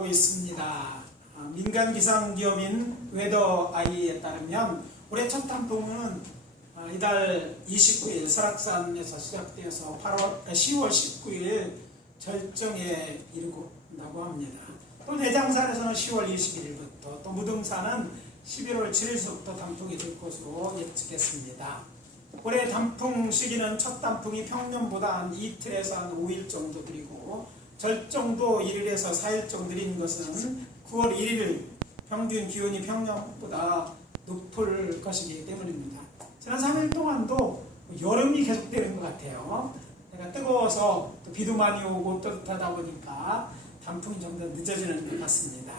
보도하고 있습니다. 민간 기상기업인 웨더아이에 따르면 올해 첫 단풍은 이달 29일 설악산에서 시작되어서 10월 19일 절정에 이르고다고 합니다. 또 대장산에서는 10월 21일부터, 또 무등산은 11월 7일서부터 단풍이 될 것으로 예측했습니다. 올해 단풍 시기는 첫 단풍이 평년보다 한 이틀에서 한 5일 정도 드리고, 절정도 1일에서 4일 정도 드린 것은 9월 1일 평균 기온이 평년보다 높을 것이기 때문입니다. 지난 3일 동안도 여름이 계속되는 것 같아요. 내가 뜨거워서 또 비도 많이 오고 따뜻하다 보니까 단풍이 좀 더 늦어지는 것 같습니다.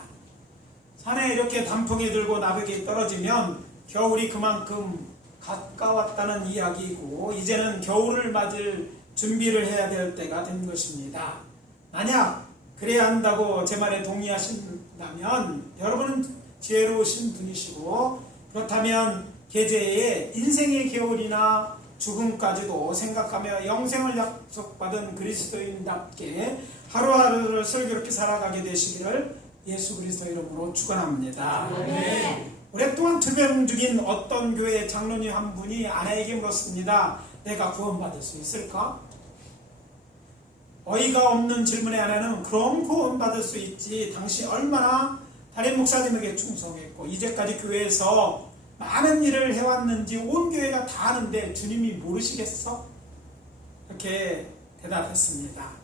산에 이렇게 단풍이 들고 나벽이 떨어지면 겨울이 그만큼 가까웠다는 이야기이고, 이제는 겨울을 맞을 준비를 해야 될 때가 된 것입니다. 만약 그래야 한다고 제 말에 동의하신다면 여러분은 지혜로우신 분이시고, 그렇다면 계제에 인생의 겨울이나 죽음까지도 생각하며 영생을 약속받은 그리스도인답게 하루하루를 슬기롭게 살아가게 되시기를 예수 그리스도 이름으로 축원합니다. 네. 오랫동안 투병 중인 어떤 교회 장로님 한 분이 아내에게 물었습니다. 내가 구원받을 수 있을까? 어이가 없는 질문의 아내는 그럼 구원받을 수 있지. 당신 얼마나 담임 목사님에게 충성했고 이제까지 교회에서 많은 일을 해왔는지 온 교회가 다 아는데 주님이 모르시겠어? 이렇게 대답했습니다.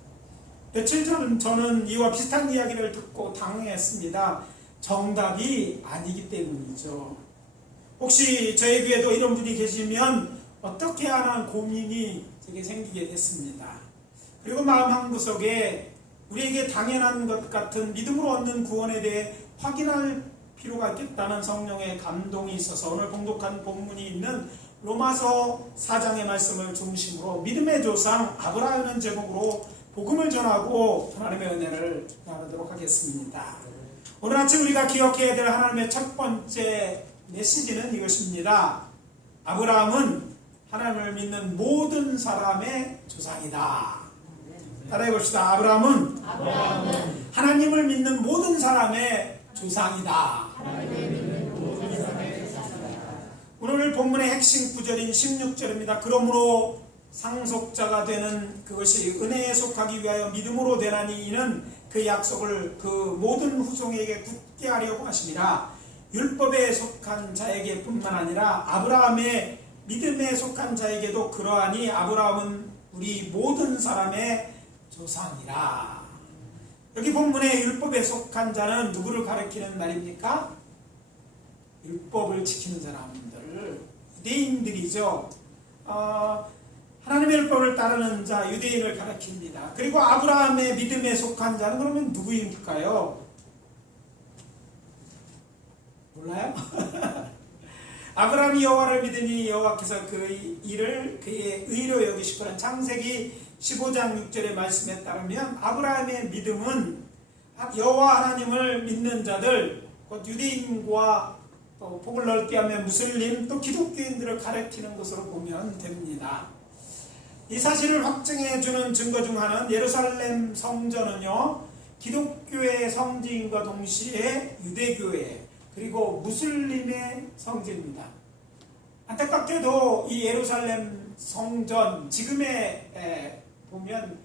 며칠 전 저는 이와 비슷한 이야기를 듣고 당황했습니다. 정답이 아니기 때문이죠. 혹시 저희 교회도 이런 분이 계시면 어떻게 하나 고민이 제게 생기게 됐습니다. 그리고 마음 한구석에 우리에게 당연한 것 같은 믿음으로 얻는 구원에 대해 확인할 필요가 있겠다는 성령의 감동이 있어서 오늘 봉독한 본문이 있는 로마서 4장의 말씀을 중심으로 믿음의 조상 아브라함의 제목으로 복음을 전하고 하나님의 은혜를 나누도록 하겠습니다. 오늘 아침 우리가 기억해야 될 하나님의 첫 번째 메시지는 이것입니다. 아브라함은 하나님을 믿는 모든 사람의 조상이다. 따라해 봅시다. 아브라함은 하나님을 믿는 모든 사람의 조상이다. 오늘 본문의 핵심 구절인 16절입니다. 그러므로 상속자가 되는 그것이 은혜에 속하기 위하여 믿음으로 되나니 이는 그 약속을 그 모든 후손에게 굳게 하려고 하심이라. 율법에 속한 자에게 뿐만 아니라 아브라함의 믿음에 속한 자에게도 그러하니 아브라함은 우리 모든 사람의 조상이라. 여기 본문의 율법에 속한 자는 누구를 가리키는 말입니까? 율법을 지키는 사람들, 유대인들이죠. 하나님의 율법을 따르는 자, 유대인을 가리킵니다. 그리고 아브라함의 믿음에 속한 자는 그러면 누구일까요? 몰라요? 아브라함이 여호와를 믿으니 여호와께서 그 일을 그의 의로 여기시거든. 창세기 15장 6절의 말씀에 따르면 아브라함의 믿음은 여호와 하나님을 믿는 자들, 곧 유대인과 또 폭을 넓게 하면 무슬림, 또 기독교인들을 가리키는 것으로 보면 됩니다. 이 사실을 확증해주는 증거 중 하나는 예루살렘 성전은요, 기독교의 성지인과 동시에 유대교회 그리고 무슬림의 성지입니다. 안타깝게도 이 예루살렘 성전, 지금의 보면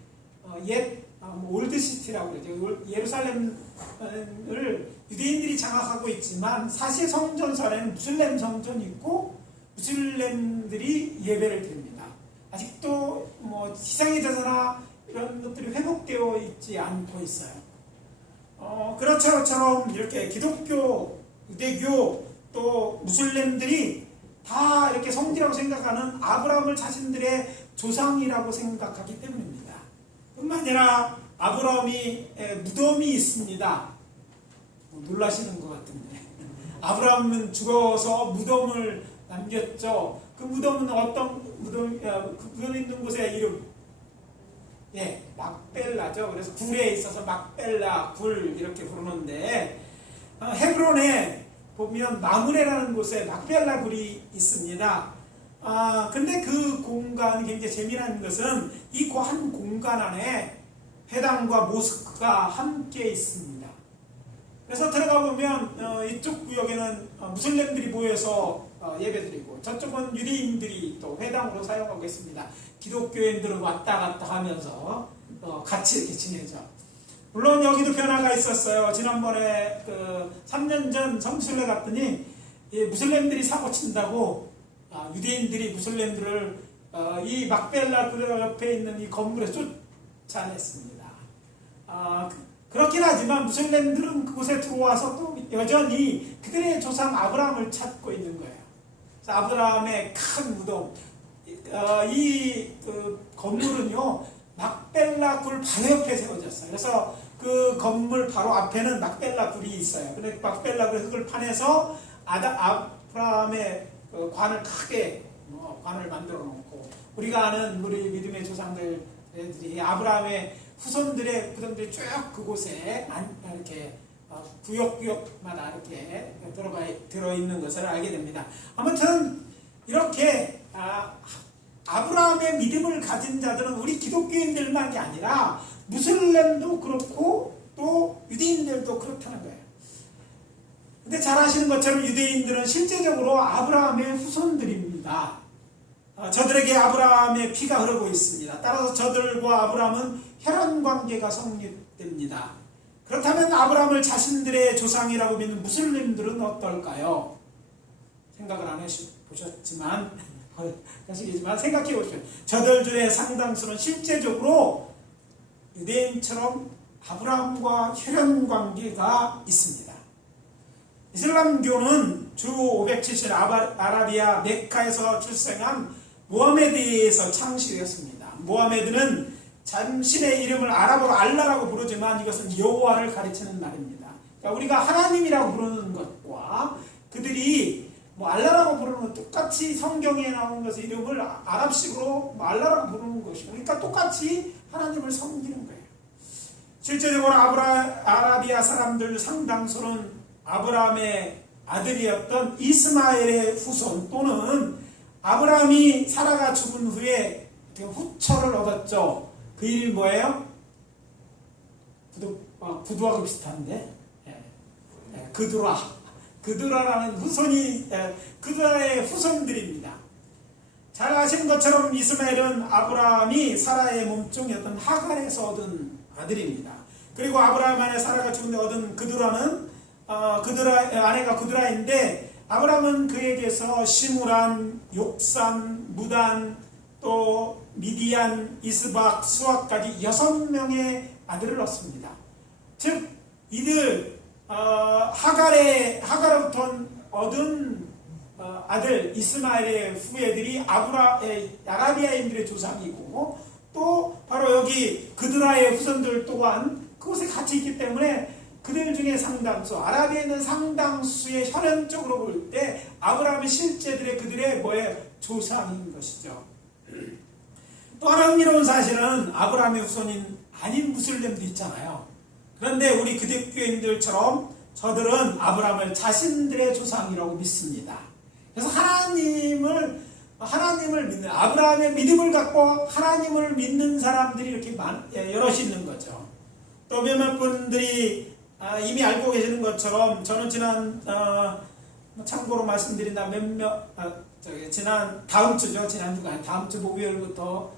옛 올드시티라고 그러죠. 예루살렘을 유대인들이 장악하고 있지만 사실 성전 안에는 무슬림 성전이 있고 무슬림들이 예배를 드립니다. 아직도 지상의 제사나 이런 것들이 회복되어 있지 않고 있어요. 그렇처럼 이렇게 기독교, 유대교, 또 무슬림들이 다 이렇게 성지라고 생각하는 아브라함을 자신들의 조상이라고 생각하기 때문입니다. 뿐만 아니라 아브라함이 무덤이 있습니다. 놀라시는 것 같은데, 아브라함은 죽어서 무덤을 남겼죠. 그 무덤은 어떤 무덤, 그 무덤 있는 곳의 이름, 막벨라죠. 그래서 굴에 있어서 막벨라 굴 이렇게 부르는데, 헤브론에 보면 마므레라는 곳에 막벨라 굴이 있습니다. 근데 그 공간이 굉장히 재미난 것은 이 한 공간 안에 회당과 모스크가 함께 있습니다. 그래서 들어가 보면 이쪽 구역에는 무슬림들이 모여서 예배드리고 저쪽은 유대인들이 또 회당으로 사용하고 있습니다. 기독교인들은 왔다 갔다 하면서 같이 이렇게 지내죠. 물론 여기도 변화가 있었어요. 지난번에 3년 전 성수순례 갔더니 무슬림들이 사고 친다고 유대인들이 무슬림들을 이 막벨라 굴 옆에 있는 이 건물에 쫓아냈습니다. 그렇긴 하지만 무슬림들은 그곳에 들어와서 또 여전히 그들의 조상 아브라함을 찾고 있는 거예요. 그래서 아브라함의 큰 무덤, 이 건물은요 막벨라 굴 바로 옆에 세워졌어요. 그래서 그 건물 바로 앞에는 막벨라 굴이 있어요. 근데 막벨라 굴 흙을 파내서 아브라함의 관을 크게 관을 만들어 놓고 우리가 아는 우리 믿음의 조상들이 아브라함의 후손들이 쭉 그곳에 이렇게 구역구역마다 이렇게 들어 있는 것을 알게 됩니다. 아무튼 이렇게 아브라함의 믿음을 가진 자들은 우리 기독교인들만이 아니라 무슬림도 그렇고 또 유대인들도 그렇다는 거예요. 근데 잘 아시는 것처럼 유대인들은 실제적으로 아브라함의 후손들입니다. 저들에게 아브라함의 피가 흐르고 있습니다. 따라서 저들과 아브라함은 혈연관계가 성립됩니다. 그렇다면 아브라함을 자신들의 조상이라고 믿는 무슬림들은 어떨까요? 생각을 안 해보셨지만 하시겠지만 생각해 보십시오. 저들 중에 상당수는 실제적으로 유대인처럼 아브라함과 혈연관계가 있습니다. 이슬람교는 주 570 아라비아 메카에서 출생한 모하메드에서 창시되었습니다. 모하메드는 자신의 이름을 아랍어로 알라라고 부르지만 이것은 여호와를 가리키는 말입니다. 그러니까 우리가 하나님이라고 부르는 것과 그들이 알라라고 부르는 건 똑같이 성경에 나오는 것의 이름을 아랍식으로 알라라고 부르는 것이고 그러니까 똑같이 하나님을 섬기는 거예요. 실제적으로 아라비아 사람들 상당수는 아브라함의 아들이었던 이스마엘의 후손 또는 아브라함이 사라가 죽은 후에 후처를 얻었죠. 그 이름이 뭐예요? 구두하고 비슷한데 그두라라는 후손이 그두라의 후손들입니다. 잘 아시는 것처럼 이스마엘은 아브라함이 사라의 몸종이었던 하갈에서 얻은 아들입니다. 그리고 아브라함 안에 사라가 죽은 데 얻은 그두라는 아내가 그두라인데 아브라함은 그에게서 시므란, 욕산, 무단, 또 미디안, 이스박, 수아까지 6명의 아들을 얻습니다. 즉 이들 하갈로부터 얻은 아들 이스마엘의 후예들이 아라비아인들의 조상이고 또 바로 여기 그드라의 후손들 또한 그곳에 같이 있기 때문에 그들 중에 상당수, 아라비아에 있는 상당수의 혈연적으로 볼 때 아브라함의 실제들의 그들의 조상인 것이죠. 또 하나 흥미로운 사실은 아브라함의 후손인 아닌 무슬림도 있잖아요. 그런데 우리 기독교인들처럼 저들은 아브라함을 자신들의 조상이라고 믿습니다. 그래서 하나님을 믿는 아브라함의 믿음을 갖고 하나님을 믿는 사람들이 이렇게 여럿이 있는 거죠. 또 몇몇 분들이 이미 알고 계시는 것처럼 저는 참고로 말씀드린다 다음 주가 아니라 다음 주 목요일부터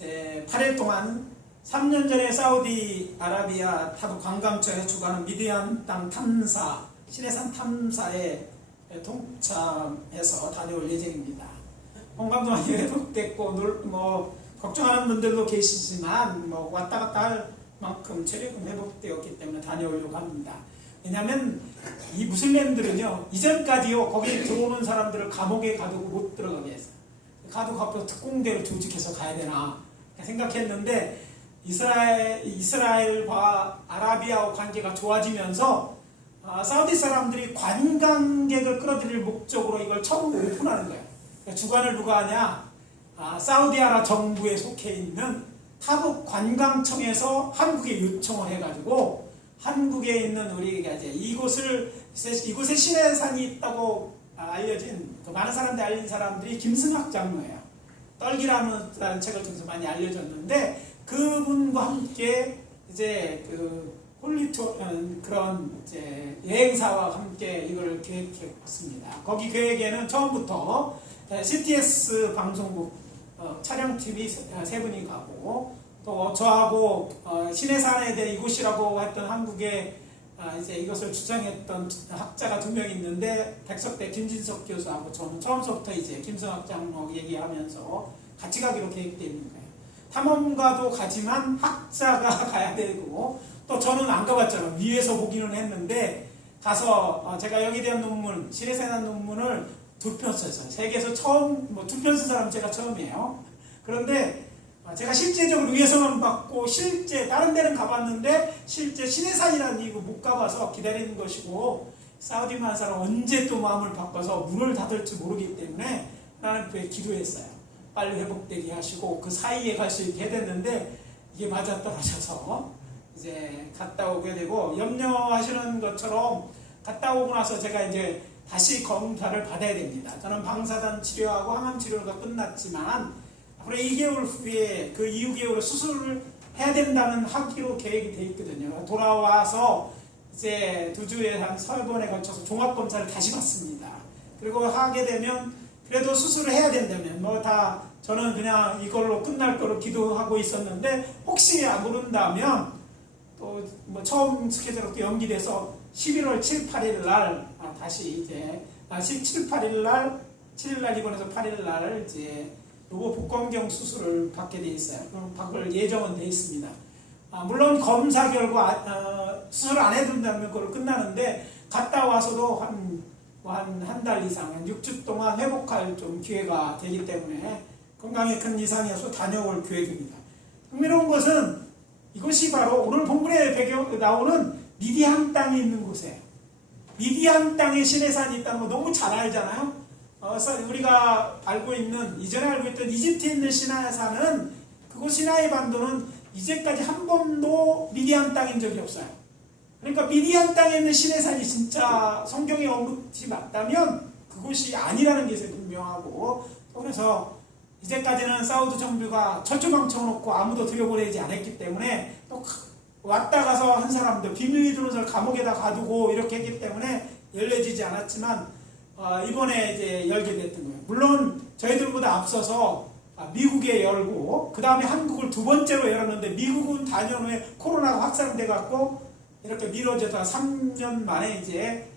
8일 동안 3년 전에 사우디아라비아 타국 관광청에서 주관하는 미디안 땅 탐사, 시내산 탐사에 동참해서 다녀올 예정입니다. 건강도 많이 회복됐고 걱정하는 분들도 계시지만 왔다 갔다 할 만큼 체력은 회복되었기 때문에 다녀오려고 합니다. 왜냐하면 이 무슬림들은요 이전까지요 거기 들어오는 사람들을 감옥에 가두고 못 들어가게 했어요. 가두고 앞으로 특공대로 조직해서 가야 되나 생각했는데 이스라엘과 아라비아와 관계가 좋아지면서 사우디 사람들이 관광객을 끌어들일 목적으로 이걸 처음 오픈하는 거예요. 그러니까 주관을 누가 하냐? 사우디아라 정부에 속해 있는 타국 관광청에서 한국에 요청을 해가지고 한국에 있는 우리가 이제 이곳에 시내산이 있다고 알려진 많은 사람들이 알린 사람들이 김승학 장로예요. 떨기라는 책을 통해서 많이 알려졌는데 그분과 함께 이제 홀리투 그런 이제 여행사와 함께 이걸 계획했습니다. 거기 계획에는 처음부터 CTS 방송국 촬영팀이 세 분이 가고, 또 저하고 신해산에 대해 이곳이라고 했던 한국에 이제 이것을 주장했던 학자가 2명 있는데, 백석대 김진석 교수하고 저는 처음부터 이제 김성학 장로 얘기하면서 같이 가기로 계획되어 있는 거예요. 탐험가도 가지만 학자가 가야 되고, 또 저는 안 가봤잖아요. 위에서 보기는 했는데 가서 제가 여기에 대한 논문, 신해산에 대한 논문을 2편 썼어요. 세계에서 처음 2편 쓴 사람 제가 처음이에요. 그런데 제가 실제적으로 위에서만 봤고, 실제 다른 데는 가봤는데 실제 신해산이라는 이거 못 가봐서 기다리는 것이고, 사우디만 사람 언제 또 마음을 바꿔서 문을 닫을지 모르기 때문에 하나님께 기도했어요. 빨리 회복되게 하시고 그 사이에 갈 수 있게 됐는데, 이게 맞아떨어져서 이제 갔다 오게 되고, 염려하시는 것처럼 갔다 오고 나서 제가 이제 다시 검사를 받아야 됩니다. 저는 방사선 치료하고 항암 치료가 끝났지만 앞으로 2개월 후에 그 이후 개월에 수술을 해야 된다는 하기로 계획이 돼 있거든요. 돌아와서 이제 2주에 한 3번에 걸쳐서 종합검사를 다시 받습니다. 그리고 하게 되면 그래도 수술을 해야 된다면 다 저는 그냥 이걸로 끝날 거로 기도하고 있었는데, 혹시 모른다면 또 처음 스케줄로 또 연기돼서 11월 7, 8일 날 다시 이제 17, 8일 날 7일 날 입원해서 8일 날 이제 요거 복권경 수술을 받게 돼 있어요. 그럼 받을 예정은 돼 있습니다. 물론 검사 결과 수술 안 해둔다면 그걸 끝나는데, 갔다 와서도 한 달 이상, 한 6주 동안 회복할 좀 기회가 되기 때문에 건강에 큰 이상이 없어 다녀올 계획입니다. 흥미로운 것은 이것이 바로 오늘 본문에 나오는 미디안 땅이 있는 곳이에요. 미디안 땅에 신해산이 있다는 거 너무 잘 알잖아요. 우리가 알고 있는, 이전에 알고 있던 이집트에 있는 신해산은, 그곳 시나이 반도는 이제까지 한 번도 미디안 땅인 적이 없어요. 그러니까 미디안 땅에 있는 신해산이 진짜 성경에 언급이 맞다면 그곳이 아니라는 게 분명하고, 그래서 이제까지는 사우디 정부가 철조망 쳐놓고 아무도 들여보내지 않았기 때문에, 또 왔다 가서 한 사람들, 비밀이 들어온 사람 감옥에다 가두고 이렇게 했기 때문에 열려지지 않았지만, 이번에 이제 열게 됐던 거예요. 물론 저희들보다 앞서서 미국에 열고, 그 다음에 한국을 2번째로 열었는데, 미국은 단연 후에 코로나가 확산돼 갖고 이렇게 미뤄져서 3년 만에 이제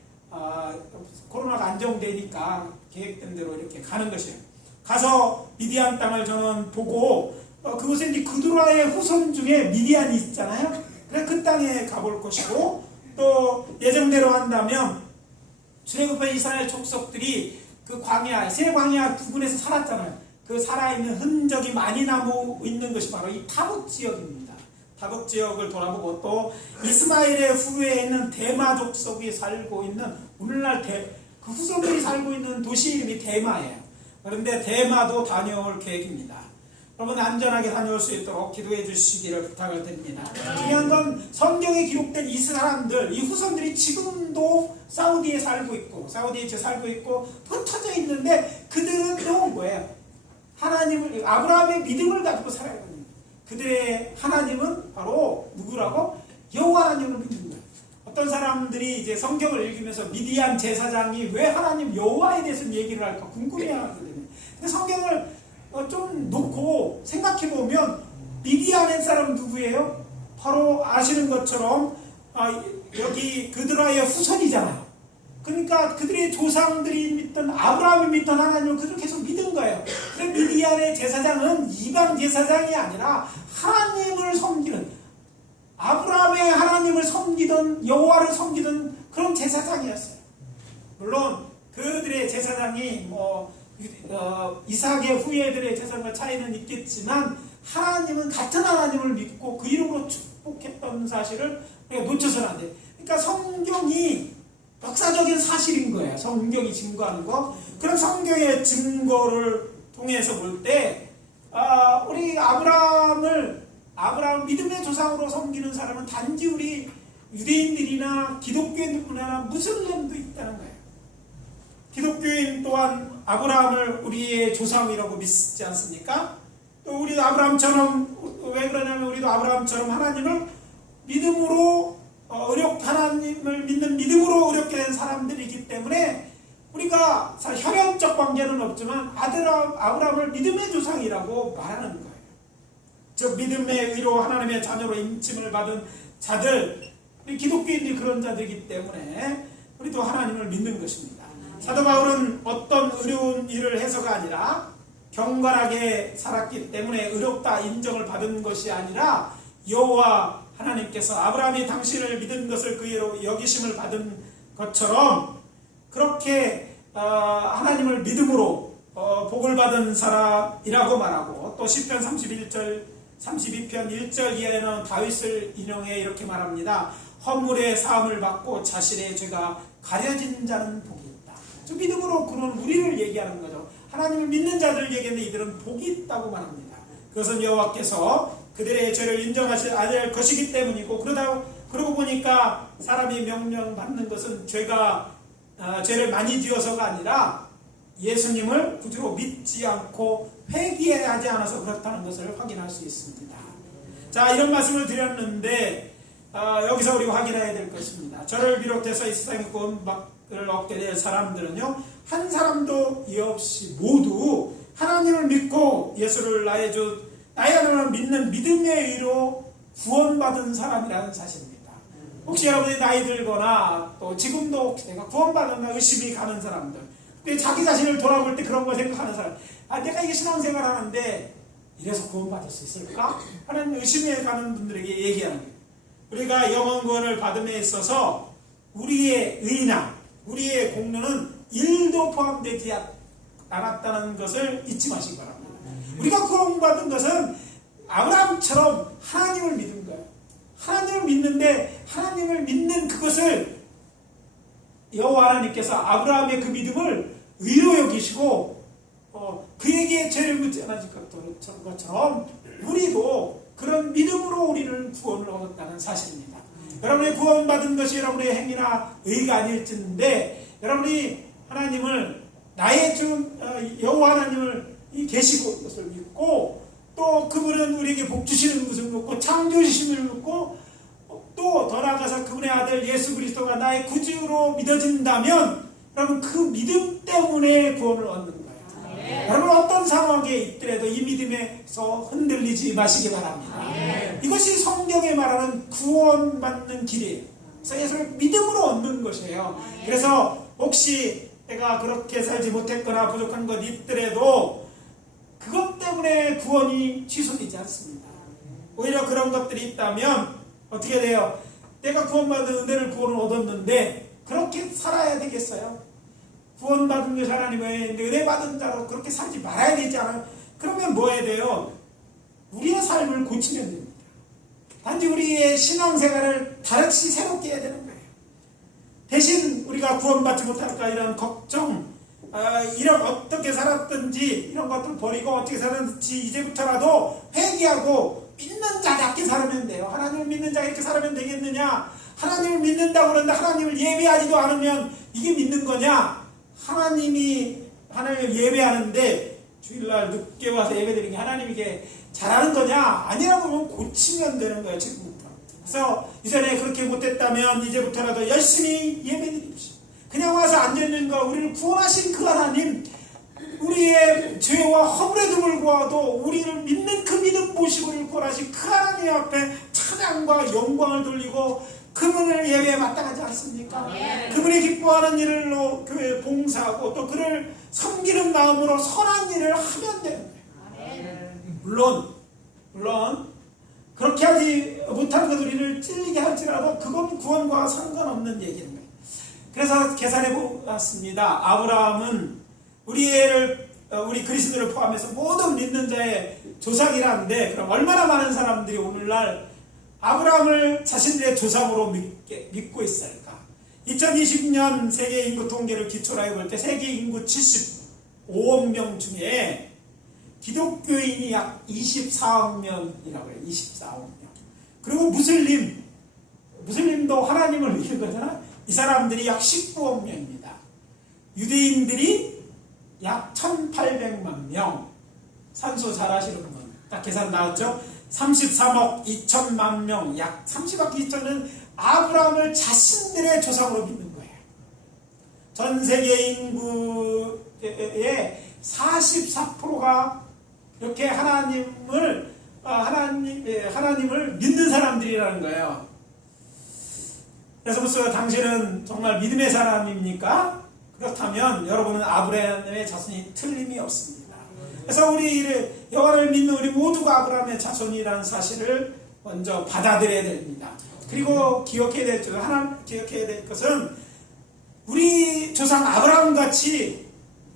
코로나가 안정되니까 계획된 대로 이렇게 가는 것이에요. 가서 미디안 땅을 저는 보고, 그곳에 이제 그두라의 후손 중에 미디안이 있잖아요. 그래서 그 땅에 가볼 것이고, 또 예정대로 한다면 출애굽한 이스라엘 족속들이 그 광야, 새 광야 부근에서 살았잖아요. 그 살아있는 흔적이 많이 남아 있는 것이 바로 이 타복 지역입니다. 타복 지역을 돌아보고, 또 이스마엘의 후에 있는 대마 족속이 살고 있는, 오늘날 그 후손들이 살고 있는 도시 이름이 대마예요. 그런데 대마도 다녀올 계획입니다. 여러분 안전하게 다녀올 수 있도록 기도해 주시기를 부탁을 드립니다. 중요한 건 성경에 기록된 이 사람들, 이 후손들이 지금도 사우디에 살고 있고, 사우디에 살고 있고 흩어져 있는데, 그들은 또 뭐예요? 하나님을, 아브라함의 믿음을 가지고 살아야 됩니다. 그들의 하나님은 바로 누구라고? 여호와 하나님을 믿는 거예요. 어떤 사람들이 이제 성경을 읽으면서 미디안 제사장이 왜 하나님 여호와에 대해서 얘기를 할까 궁금해하거든요. 근데 성경을 좀 놓고 생각해보면, 미디안의 사람 누구예요? 바로 아시는 것처럼 여기 그드라의 후손이잖아요. 그러니까 그들의 조상들이 믿던, 아브라함이 믿던 하나님을 그들 계속 믿은 거예요. 그래서 미디안의 제사장은 이방 제사장이 아니라 하나님을 섬기는, 아브라함의 하나님을 섬기던, 여호와를 섬기던 그런 제사장이었어요. 물론 그들의 제사장이 이삭의 후예들의 제사장과 차이는 있겠지만, 하나님은 같은 하나님을 믿고 그 이름으로 축복했던 사실을 우리가 놓쳐서는 안 돼요. 그러니까 성경이 역사적인 사실인 거예요. 성경이 증거하는 거. 그런 성경의 증거를 통해서 볼 때, 우리 아브라함 믿음의 조상으로 섬기는 사람은 단지 우리 유대인들이나 기독교인뿐만 무슬림도 있다는 거예요. 기독교인 또한 아브라함을 우리의 조상이라고 믿지 않습니까? 또 우리 아브라함처럼, 왜 그러냐면 우리도 아브라함처럼 하나님을 믿음으로 하나님을 믿는 믿음으로 의롭게 된 사람들이기 때문에 우리가 혈연적 관계는 없지만 아브라함을 믿음의 조상이라고 말하는 거예요. 즉 믿음의 의로 하나님의 자녀로 인침을 받은 자들, 우리 기독교인들이 그런 자들이기 때문에 우리도 하나님을 믿는 것입니다. 사도 바울은 어떤 어려운 일을 해서가 아니라 경건하게 살았기 때문에 의롭다 인정을 받은 것이 아니라 여호와 하나님께서 아브라함이 당신을 믿은 것을 그의로 여기심을 받은 것처럼 그렇게 하나님을 믿음으로 복을 받은 사람이라고 말하고, 또 시편 32편 1절 이하에는 다윗을 인용해 이렇게 말합니다. 허물의 사함을 받고 자신의 죄가 가려진 자는 복이 있다. 저 믿음으로 그런 우리를 얘기하는 거죠. 하나님을 믿는 자들 얘기했는데 이들은 복이 있다고 말합니다. 그것은 여호와께서 그들의 죄를 인정하지 않을 것이기 때문이고, 그러고 보니까 사람이 명령받는 것은 죄를 많이 지어서가 아니라 예수님을 구주로 믿지 않고 회개하지 않아서 그렇다는 것을 확인할 수 있습니다. 자, 이런 말씀을 드렸는데 여기서 우리가 확인해야 될 것입니다. 저를 비롯해서 이 세상의 구원을 얻게 될 사람들은요, 한 사람도 이 없이 모두 하나님을 믿고 예수를 나의 하나님을 믿는 믿음의 의로 구원받은 사람이라는 사실입니다. 혹시 여러분이 나이 들거나 또 지금도 혹시 내가 구원받았나 의심이 가는 사람들, 근데 자기 자신을 돌아볼 때 그런 걸 생각하는 사람, 내가 이게 신앙생활 하는데 이래서 구원받을 수 있을까? 하는 의심에 가는 분들에게 얘기하는 거예요. 우리가 영원 구원을 받음에 있어서 우리의 의나 우리의 공로는 1도 포함되지 않았다는 것을 잊지 마시기 바랍니다. 우리가 구원받은 것은 아브라함처럼 하나님을 믿은 거예요. 하나님을 믿는데 하나님을 믿는 그것을 여호와 하나님께서 아브라함의 그 믿음을 의로 여기시고 그에게 죄를 묻지 않아질 것처럼 우리도 그런 믿음으로 우리는 구원을 얻었다는 사실입니다. 여러분이 구원받은 것이 여러분의 행위나 의가 아닐진데, 여러분이 하나님을 나의 주 여호와 하나님을 계시고 그것을 믿고, 또 그분은 우리에게 복 주시는 것을 믿고 창조주심을 믿고, 또 더 나아가서 그분의 아들 예수 그리스도가 나의 구주로 믿어진다면 여러분 그 믿음 때문에 구원을 얻는 거예요. 여러분 어떤 상황에 있더라도 이 믿음에서 흔들리지 마시기 바랍니다. 이것이 성경에 말하는 구원받는 길이에요. 그래서 예수를 믿음으로 얻는 것이에요. 그래서 혹시 내가 그렇게 살지 못했거나 부족한 것 있더라도 그것 때문에 구원이 취소되지 않습니다. 오히려 그런 것들이 있다면 어떻게 돼요? 내가 구원받은 은혜를 구원을 얻었는데 그렇게 살아야 되겠어요? 구원받은 것이 하나님의 은혜 받은 자로 그렇게 살지 말아야 되지 않아요? 그러면 뭐 해야 돼요? 우리의 삶을 고치면 됩니다. 단지 우리의 신앙생활을 다시 새롭게 해야 되는 거예요. 대신 우리가 구원받지 못할까 이런 걱정, 이런 어떻게 살았든지 이런 것들 버리고 어떻게 살았든지 이제부터라도 회개하고 믿는 자답게 살면 돼요. 하나님을 믿는 자가 이렇게 살면 되겠느냐? 하나님을 믿는다고 그러는데 하나님을 예배하지도 않으면 이게 믿는 거냐? 하나님을 예배하는데 주일날 늦게 와서 예배드리는 게 하나님에게 잘하는 거냐? 아니라고 하면 고치면 되는 거예요, 지금부터. 그래서 이전에 그렇게 못했다면 이제부터라도 열심히 예배드립시오. 그냥 와서 앉아있는 거, 우리를 구원하신 그 하나님, 우리의 죄와 허물에도 불구하고 우리를 믿는 그 믿음 모시고 우리를 구원하신 그 하나님 앞에 찬양과 영광을 돌리고 그분을 예배에 마땅하지 않습니까? 그분이 기뻐하는 일로 교회에 봉사하고 또 그를 섬기는 마음으로 선한 일을 하면 되는 거예요. 물론 그렇게 하지 못하는 것 우리를 찔리게 할지라도 그건 구원과 상관없는 얘기인 거예요. 그래서 계산해 보았습니다. 아브라함은 우리 그리스도를 포함해서 모든 믿는 자의 조상이라는데, 그럼 얼마나 많은 사람들이 오늘날 아브라함을 자신들의 조상으로 믿고 있을까? 2020년 세계 인구 통계를 기초로 해볼 때 세계 인구 75억 명 중에 기독교인이 약 24억 명이라고 해요. 24억 명. 그리고 무슬림도 하나님을 믿는 거잖아. 이 사람들이 약 19억 명입니다. 유대인들이 약 1800만 명. 산수 잘 하시는 분. 딱 계산 나왔죠? 33억 2천만 명. 약 30억 2천은 아브라함을 자신들의 조상으로 믿는 거예요. 전 세계 인구의 44%가 이렇게 하나님을 믿는 사람들이라는 거예요. 그래서 무슨 당신은 정말 믿음의 사람입니까? 그렇다면 여러분은 아브라함의 자손이 틀림이 없습니다. 그래서 우리 여호와를 믿는 우리 모두가 아브라함의 자손이라는 사실을 먼저 받아들여야 됩니다. 그리고 기억해야 될 것은 우리 조상 아브라함 같이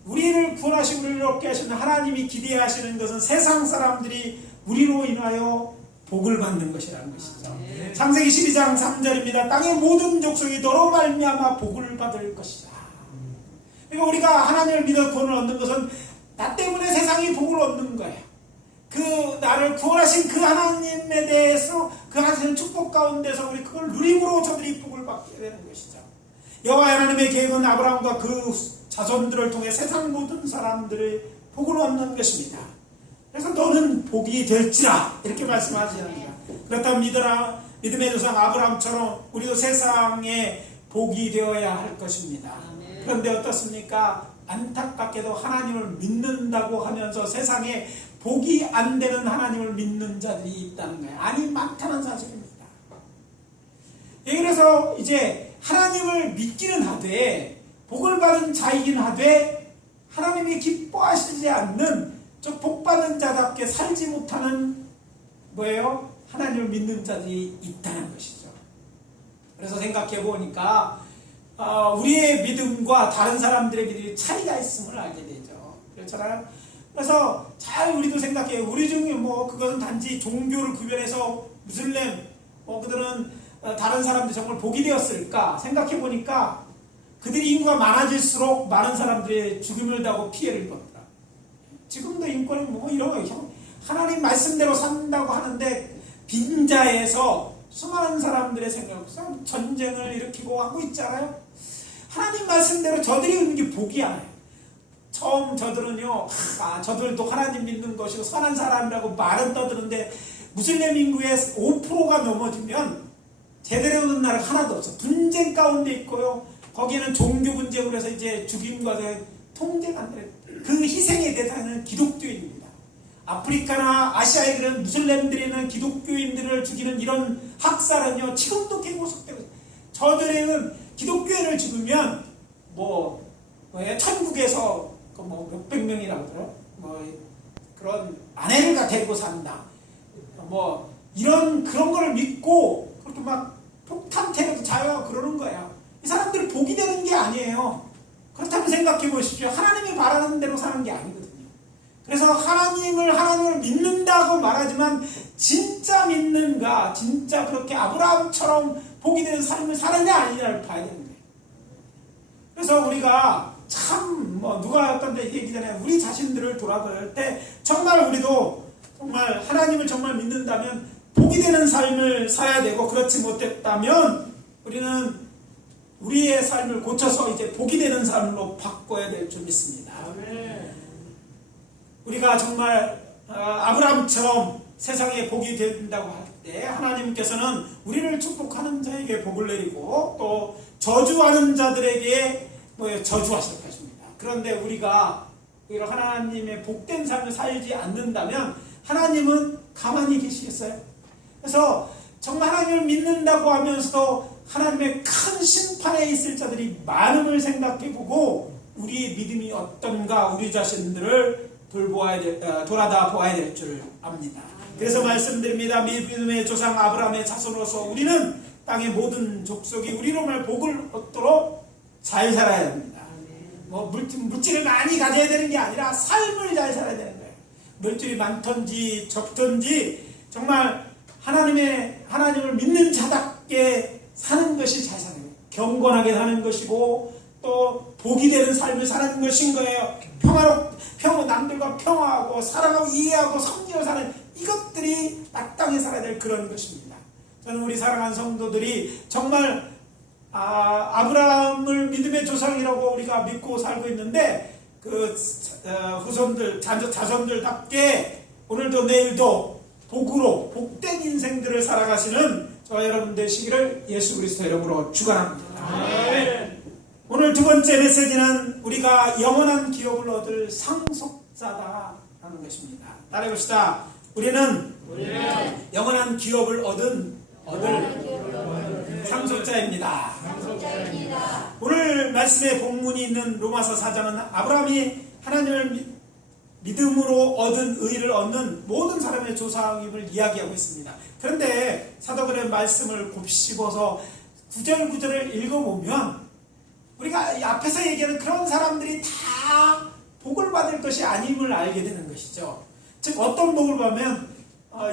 우리를 구원하시고 우리를 얻게 하시는 하나님이 기대하시는 것은 세상 사람들이 우리로 인하여 복을 받는 것이라는 것이죠. 창세기 12장 3절입니다. 땅의 모든 족속이 너로 말미암아 복을 받을 것이다. 그러니까 우리가 하나님을 믿어 구원을 얻는 것은 나 때문에 세상이 복을 얻는 거예요. 그 나를 구원하신 그 하나님에 대해서 그 하나님 축복 가운데서 우리 그걸 누림으로 저들이 복을 받게 되는 것이죠. 여호와 하나님의 계획은 아브라함과 그 자손들을 통해 세상 모든 사람들의 복을 얻는 것입니다. 그래서 너는 복이 될지라 이렇게 말씀하지 않습니다. 그렇다면 믿어라. 믿음의 조상 아브라함처럼 우리도 세상에 복이 되어야 할 것입니다. 그런데 어떻습니까? 안타깝게도 하나님을 믿는다고 하면서 세상에 복이 안 되는 하나님을 믿는 자들이 있다는 거예요. 아니 많다는 사실입니다. 그래서 이제 하나님을 믿기는 하되 복을 받은 자이긴 하되 하나님이 기뻐하시지 않는 저 복받은 자답게 살지 못하는 뭐예요? 하나님을 믿는 자들이 있다는 것이죠. 그래서 생각해 보니까 우리의 믿음과 다른 사람들의 믿음이 차이가 있음을 알게 되죠. 그렇잖아요. 그래서 잘 우리도 생각해요. 우리 중에 그것은 단지 종교를 구별해서 무슬림 그들은 다른 사람들이 정말 복이 되었을까 생각해 보니까 그들이 인구가 많아질수록 많은 사람들의 죽음을 당하고 피해를 입었다. 지금도 인권이 이런 거 하나님 말씀대로 산다고 하는데 빈자에서 수많은 사람들의 생각으로 전쟁을 일으키고 하고 있잖아요. 하나님 말씀대로 저들이 있는 게 복이 아니에요. 처음 저들은요, 저들도 하나님 믿는 것이고 선한 사람이라고 말은 떠드는데 무슬림 인구의 5%가 넘어지면 제대로 된 나라가 하나도 없어. 분쟁 가운데 있고요. 거기에는 종교 분쟁으로 해서 이제 죽임과 통제가 안 돼요. 그 희생의 대상은 기독교인입니다. 아프리카나 아시아의 그런 무슬림들에는 기독교인들을 죽이는 이런 학살은요, 지금도 계속되고 있어요. 저들에는 기독교인을 죽으면 천국에서 몇백 명이라고 그래요. 그런 아내를 데리고 산다. 그런 거를 믿고 그렇게 막 폭탄 테러도 자유하고 그러는 거야. 이 사람들이 복이 되는 게 아니에요. 그렇다면 생각해 보십시오. 하나님이 바라는 대로 사는 게 아니거든요. 그래서 하나님을 믿는다고 말하지만 진짜 믿는가, 진짜 그렇게 아브라함처럼 복이 되는 삶을 사느냐 아니냐를 봐야 되는 거예요. 그래서 우리가 참 누가 어떤데 얘기 전에 우리 자신들을 돌아볼 때 정말 우리도 정말 하나님을 정말 믿는다면 복이 되는 삶을 살아야 되고, 그렇지 못했다면 우리는 우리의 삶을 고쳐서 이제 복이 되는 삶으로 바꿔야 될 줄 믿습니다. 우리가 정말 아브라함처럼 세상에 복이 된다고 할 때 하나님께서는 우리를 축복하는 자에게 복을 내리고 또 저주하는 자들에게 저주하실 것입니다. 그런데 우리가 하나님의 복된 삶을 살지 않는다면 하나님은 가만히 계시겠어요? 그래서 정말 하나님을 믿는다고 하면서도 하나님의 큰 심판에 있을 자들이 많음을 생각해보고 우리의 믿음이 어떤가 우리 자신들을 돌아다 보아야 될 줄 압니다. 그래서 말씀드립니다. 믿음의 조상 아브라함의 자손으로서 우리는 땅의 모든 족속이 우리로 말 복을 얻도록 잘 살아야 합니다. 물질을 많이 가져야 되는 게 아니라 삶을 잘 살아야 되는 거예요. 물질이 많던지 적던지 정말 하나님을 믿는 자답게 사는 것이 잘 사는 거예요. 경건하게 사는 것이고 또 복이 되는 삶을 사는 것인 거예요. 남들과 평화하고 사랑하고 이해하고 섬기며 사는 이것들이 마땅히 살아야 될 그런 것입니다. 저는 우리 사랑하는 성도들이 정말 아브라함을 믿음의 조상이라고 우리가 믿고 살고 있는데 그 후손들 자손들답게 오늘도 내일도 복으로 복된 인생들을 살아가시는 저와 여러분 되시기를 예수 그리스도 이름으로 축원합니다. 오늘 두 번째 메시지는 우리가 영원한 기업을 얻을 상속자다라는 것입니다. 따라해봅시다. 우리는 영원한 기업을 얻을 상속자입니다. 오늘 말씀의 본문이 있는 로마서 4장은 아브라함이 하나님을 믿음으로 얻은 의를 얻는 모든 사람의 조상임을 이야기하고 있습니다. 그런데 사도들의 말씀을 곱씹어서 구절구절을 읽어보면 우리가 앞에서 얘기하는 그런 사람들이 다 복을 받을 것이 아님을 알게 되는 것이죠. 즉 어떤 복을 받으면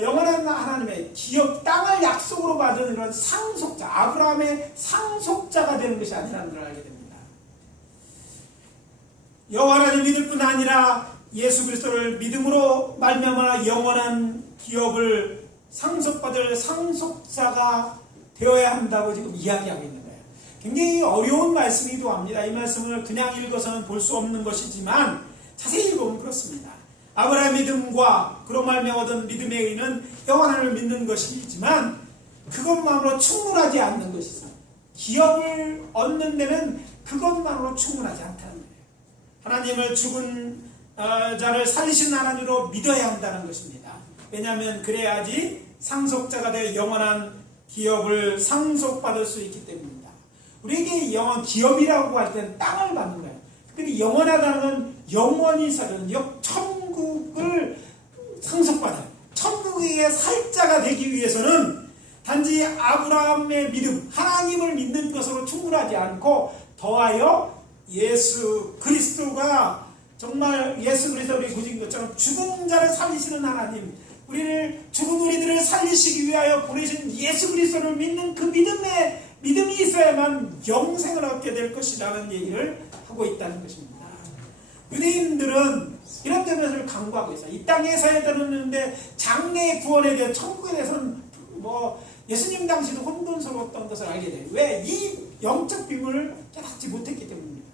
영원한 하나님의 기업 땅을 약속으로 받은 그런 상속자, 아브라함의 상속자가 되는 것이 아니라는 걸 알게 됩니다. 여호와 하나님 믿을 뿐 아니라 예수 그리스도를 믿음으로 말미암아 영원한 기업을 상속받을 상속자가 되어야 한다고 지금 이야기하고 있는 거예요. 굉장히 어려운 말씀이기도 합니다. 이 말씀을 그냥 읽어서는 볼 수 없는 것이지만 자세히 읽어보면 그렇습니다. 아브라함의 믿음과 그로 말미암아 얻은 믿음의 의는 여호와 하나님을 믿는 것이지만 그것만으로 충분하지 않는 것이죠. 기업을 얻는 데는 그것만으로 충분하지 않다는 거예요. 하나님을 죽은 자를 살리신 하나님으로 믿어야 한다는 것입니다. 왜냐하면 그래야지 상속자가 되어 영원한 기업을 상속받을 수 있기 때문입니다. 우리에게 영원 기업이라고 할 때는 땅을 받는 거예요. 근데 영원하다는 건 영원히 사는 천국을 상속받아요. 천국의 살자가 되기 위해서는 단지 아브라함의 믿음, 하나님을 믿는 것으로 충분하지 않고 더하여 예수 그리스도가 정말 예수 그리스도를 구신 것처럼 죽은 자를 살리시는 하나님, 죽은 우리들을 살리시기 위하여 보내신 예수 그리스도를 믿는 그 믿음이 있어야만 영생을 얻게 될 것이라는 얘기를 하고 있다는 것입니다. 유대인들은 이런 점에서 강구하고 있어요. 이 땅에 살았는데 장래의 구원에 대한 천국에 대해서는 예수님 당시도 혼돈스러웠던 것을 알게 돼요. 왜? 이 영적 비밀을 깨닫지 못했기 때문입니다.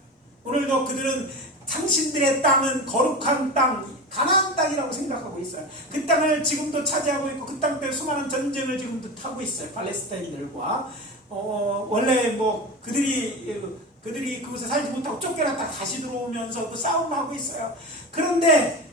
오늘도 그들은 당신들의 땅은 거룩한 땅, 가나안 땅이라고 생각하고 있어요. 그 땅을 지금도 차지하고 있고 그 땅 때문에 수많은 전쟁을 지금도 타고 있어요. 팔레스타인들과 원래 그들이 그곳에 살지 못하고 쫓겨났다 다시 들어오면서 그 싸움을 하고 있어요. 그런데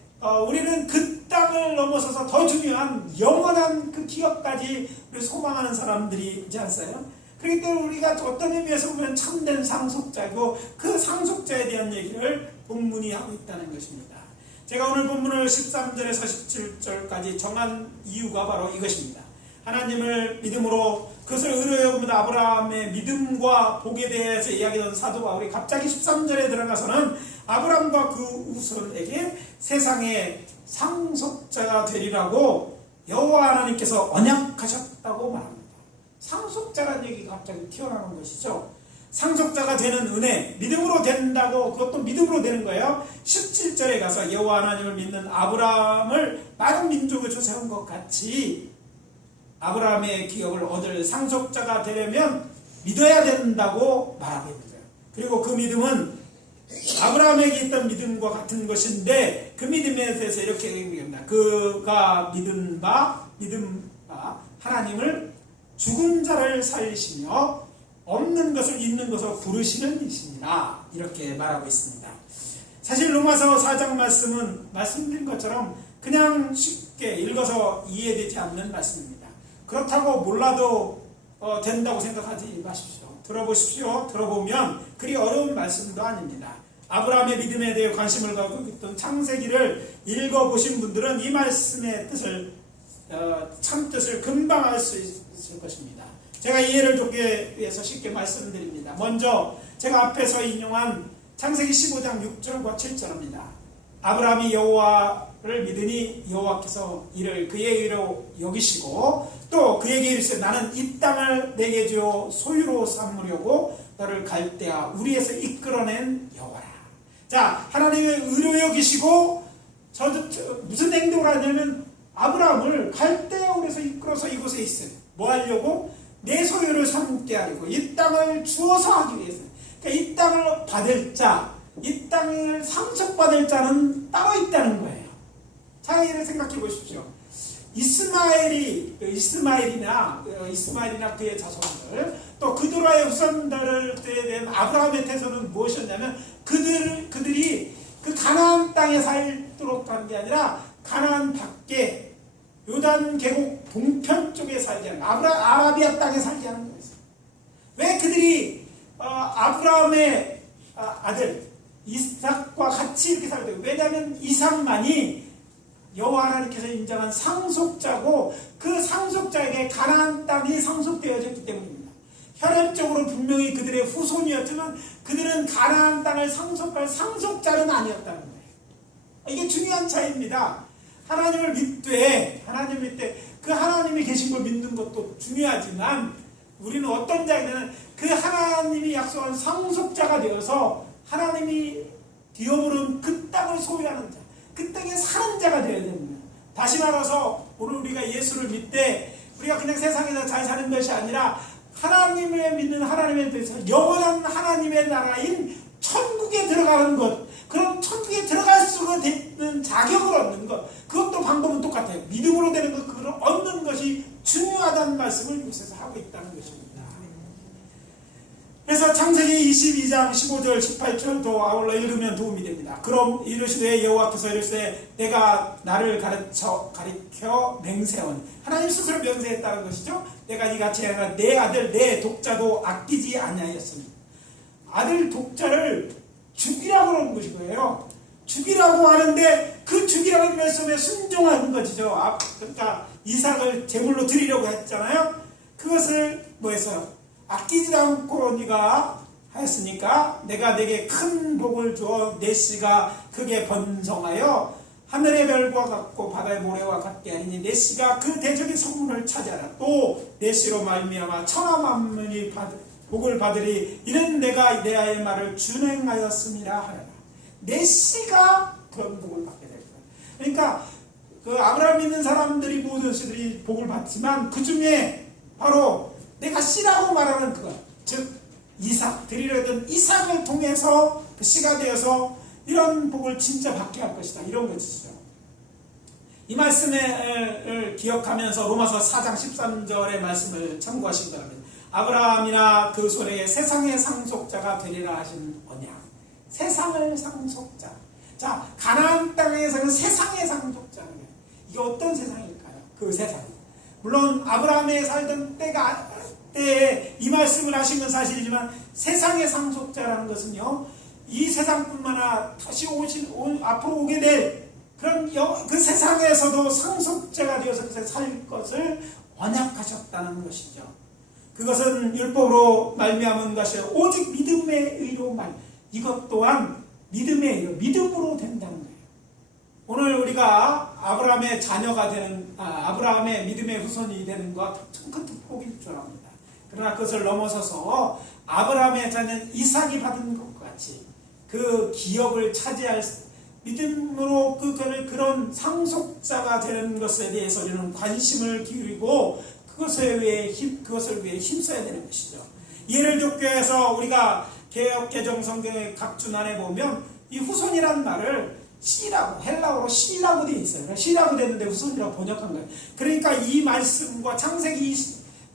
우리는 그 땅을 넘어서서 더 중요한 영원한 그 기업까지 소망하는 사람들이 있지 않습니까? 그렇기 때문에 우리가 어떤 의미에서 보면 참된 상속자고 그 상속자에 대한 얘기를 본문이 하고 있다는 것입니다. 제가 오늘 본문을 13절에서 17절까지 정한 이유가 바로 이것입니다. 하나님을 믿음으로 그것을 의로 여깁니다. 아브라함의 믿음과 복에 대해서 이야기하던 사도 바울이 갑자기 13절에 들어가서는 아브라함과 그 후손에게 세상의 상속자가 되리라고 여호와 하나님께서 언약하셨다고 말합니다. 상속자라는 얘기가 갑자기 튀어나오는 것이죠. 상속자가 되는 은혜, 믿음으로 된다고, 그것도 믿음으로 되는 거예요. 17절에 가서 여호와 하나님을 믿는 아브라함을 많은 민족을 조세한 것 같이 아브라함의 기업을 얻을 상속자가 되려면 믿어야 된다고 말하고 있는 거예요. 그리고 그 믿음은 아브라함에게 있던 믿음과 같은 것인데 그 믿음에 대해서 이렇게 얘기합니다. 그가 믿은 바 하나님을 죽은 자를 살리시며 없는 것을 있는 것으로 부르시는 이시니라, 이렇게 말하고 있습니다. 사실 로마서 4장 말씀은 말씀드린 것처럼 그냥 쉽게 읽어서 이해되지 않는 말씀입니다. 그렇다고 몰라도 된다고 생각하지 마십시오. 들어보십시오. 들어보면 그리 어려운 말씀도 아닙니다. 아브라함의 믿음에 대해 관심을 갖고 있던 창세기를 읽어보신 분들은 이 말씀의 뜻을 참 뜻을 금방 알 수 있을 것입니다. 제가 이해를 돕기 위해서 쉽게 말씀드립니다. 먼저 제가 앞에서 인용한 창세기 15장 6절과 7절입니다. 아브라함이 여호와를 믿으니 여호와께서 이를 그의 의로 여기시고 또 그에게 이르시되 나는 이 땅을 내게 주어 소유로 삼으려고 너를 갈대아 우리에서 이끌어낸 여호와라. 자, 하나님의 의로 여기시고 무슨 행동을 하냐면 아브라함을 갈대아 우리에서 이끌어서 이곳에 있어요. 뭐 하려고? 내 소유를 삼게 하려고, 이 땅을 주어서 하기 위해서. 그러니까 이 땅을 받을 자, 이 땅을 상속받을 자는 따로 있다는 거예요. 자, 이를 생각해 보십시오. 이스마엘이나 그의 자손들, 또 그들의 후손들에 대한 아브라함의 태도는 무엇이었냐면 그들이 그 가나안 땅에 살도록 한 게 아니라 가나안 밖에 요단 계곡 동편 쪽에 살게 하는, 아라비아 땅에 살게 하는 거였어요. 왜 그들이 아브라함의 아들 이삭과 같이 이렇게 살게 돼요? 왜냐하면 이삭만이 여호와 하나님께서 인정한 상속자고, 그 상속자에게 가나안 땅이 상속되어졌기 때문입니다. 혈연적으로 분명히 그들의 후손이었지만 그들은 가나안 땅을 상속할 상속자는 아니었다는 거예요. 이게 중요한 차이입니다. 하나님을 믿되 그 하나님이 계신 걸 믿는 것도 중요하지만, 우리는 어떤 자에게는 그 하나님이 약속한 상속자가 되어서 하나님이 뒤어부른 그 땅을 소유하는 자, 그 땅에 사는 자가 되어야 됩니다. 다시 말해서 오늘 우리가 예수를 믿되 우리가 그냥 세상에서 잘 사는 것이 아니라 하나님을 믿는 하나님에 대해서 영원한 하나님의 나라인 천국에 들어가는 것, 그런 천국에 들어갈 수가 되는 자격을 얻는 것, 그것도 방법은 똑같아요. 믿음으로 되는 것, 그걸 얻는 것이 중요하다는 말씀을 이곳에서 하고 있다는 것입니다. 그래서 창세기 22장 15절 18절도 아울러 읽으면 도움이 됩니다. 그럼 이르시되 여호와께서 이르시되 내가 나를 가리켜 맹세하오니, 하나님 스스로 명세했다는 것이죠. 내가 이같이 하여 내 아들 내 독자도 아끼지 아니하였으니, 아들 독자를 죽이라고 하는 것이고요. 죽이라고 하는데 그 죽이라는 말씀에 순종하는 것이죠. 그러니까 이삭을 제물로 드리려고 했잖아요. 그것을 뭐 했어요? 아끼지 않고 네가 하였으니까 내가 내게 큰 복을 주어 내 씨가 크게 번성하여 하늘의 별과 같고 바다의 모래와 같게 하리니 내 씨가 그 대적의 성문을 차지하라. 또 내 씨로 말미암아 천하 만민이 복을 받으리. 이는 내가 내 아의 말을 준행하였음이라 하라. 내 씨가 그런 복을 받게 될 거야. 그러니까 그 아브라함 믿는 사람들이 모든 씨들이 복을 받지만 그 중에 바로 내가 씨라고 말하는 그것, 즉 이삭, 드리려 했던 이삭을 통해서 그 씨가 되어서 이런 복을 진짜 받게 할 것이다, 이런 것이죠. 이 말씀을 기억하면서 로마서 4장 13절의 말씀을 참고하시기 바랍니다. 아브라함이나 그 손에 세상의 상속자가 되리라 하신 언약. 세상의 상속자. 자, 가나안 땅에서는 세상의 상속자는 이게 어떤 세상일까요? 그 세상. 물론 아브라함이 살던 때에 이 말씀을 하시면 사실이지만, 세상의 상속자라는 것은요, 이 세상뿐만 아니라 다시 앞으로 오게 될 그런 그 세상에서도 상속자가 되어서 그래서 살 것을 언약하셨다는 것이죠. 그것은 율법으로 말미암은 것이 오직 믿음의 의로 이것 또한 믿음의 의로, 믿음으로 된다는 거예요. 오늘 우리가 아브라함의 자녀가 되는, 아브라함의 믿음의 후손이 되는 것과 큰 특복일 줄 압니다. 그러나 그것을 넘어서서 아브라함의 자녀는 이삭이 받은 것과 같이 그 기업을 차지할 믿음으로 그런 상속자가 되는 것에 대해서 우리는 관심을 기울이고 그것을 위해 힘써야 되는 것이죠. 예를 교회에서 우리가 개역 개정 성경의 각 준안에 보면 이 후손이라는 말을 씨라고, 헬라어로 씨라고 되어 있어요. 씨라고 되는데 후손이라고 번역한 거예요. 그러니까 이 말씀과 창세기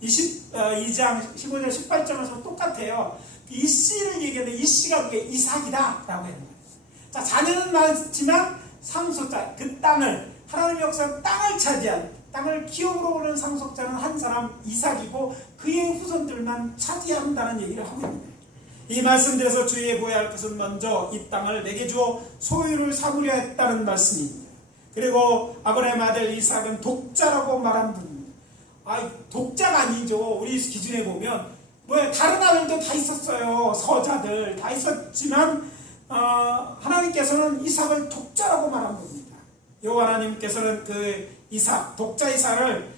22장 15절 18절에서 똑같아요. 이 씨를 얘기하는데 이 씨가 그게 이삭이다 라고 하는 거예요. 자, 자녀는 많지만 상속자, 그 땅을, 하나님의 역사는 땅을 차지한, 땅을 기업으로 오는 상속자는 한 사람 이삭이고 그의 후손들만 차지한다는 얘기를 하고 있는 거예요. 이 말씀들에서 주의해 보아야 할 것은 먼저 이 땅을 내게 주어 소유를 삼으려 했다는 말씀입니다. 그리고 아브라함의 아들 이삭은 독자라고 말한 분입니다. 독자가 아니죠. 우리 기준에 보면 다른 아들도 다 있었어요. 서자들 다 있었지만 하나님께서는 이삭을 독자라고 말한 겁니다. 여호와 하나님께서는 그 이삭, 독자 이삭을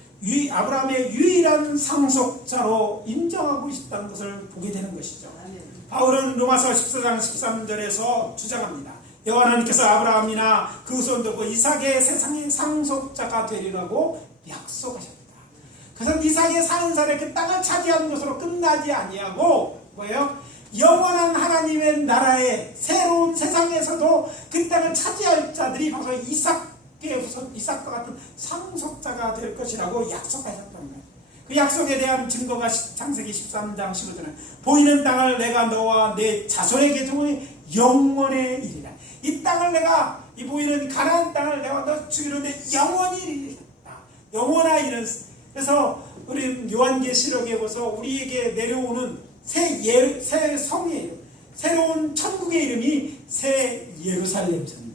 아브라함의 유일한 상속자로 인정하고 있다는 것을 보게 되는 것이죠. 바울은 로마서 14장 13절에서 주장합니다. 여호와 하나님께서 아브라함이나 그 후손들 이삭의 세상의 상속자가 되리라고 약속하셨다. 그래서 이삭의 40살에 그 땅을 차지한 것으로 끝나지 아니하고 뭐예요? 영원한 하나님의 나라의 새로운 세상에서도 그 땅을 차지할 자들이 바로 이삭의 이삭의 후손, 이삭과 같은 상속자가 될 것이라고 약속하셨던 거예요. 그 약속에 대한 증거가 창세기 13장 15절에 보이는 땅을 내가 너와 내 자손에게 주니 영원의 일이라. 이 땅을 내가, 이 보이는 가나안 땅을 내가 너 주기로 내 영원히 이르겠다. 영원한 일은, 그래서 우리 요한계시록에 보서 우리에게 내려오는 새 성이에요. 새로운 천국의 이름이 새 예루살렘 성입니다.